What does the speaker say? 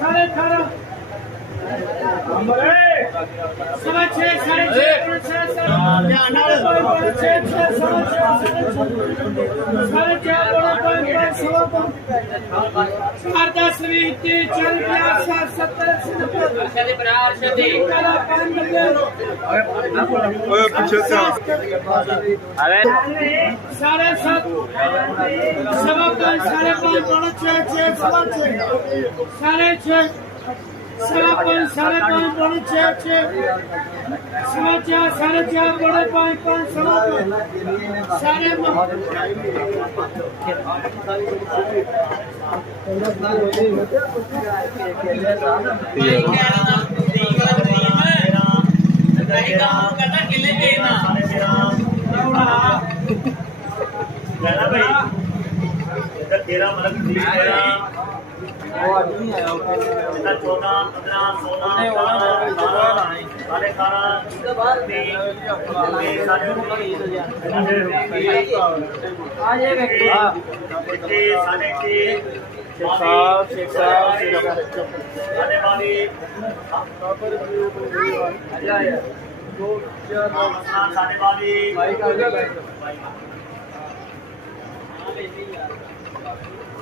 साढ़े 18 सवा 6 साढ़े 6 साढ़े 4 बड़ा 5 सवा 4 10 20 30 40 50 70 पीछे से साढ़े 7 सवा 5 साढ़े 5 बड़ा 6 सवा 6 साढ़े 6 सवा 5 साढ़े 5 बड़े 6 सवा 4 साढ़े 4 बड़े 5 सवा 5 साढ़े 13 मतलब 14 15 16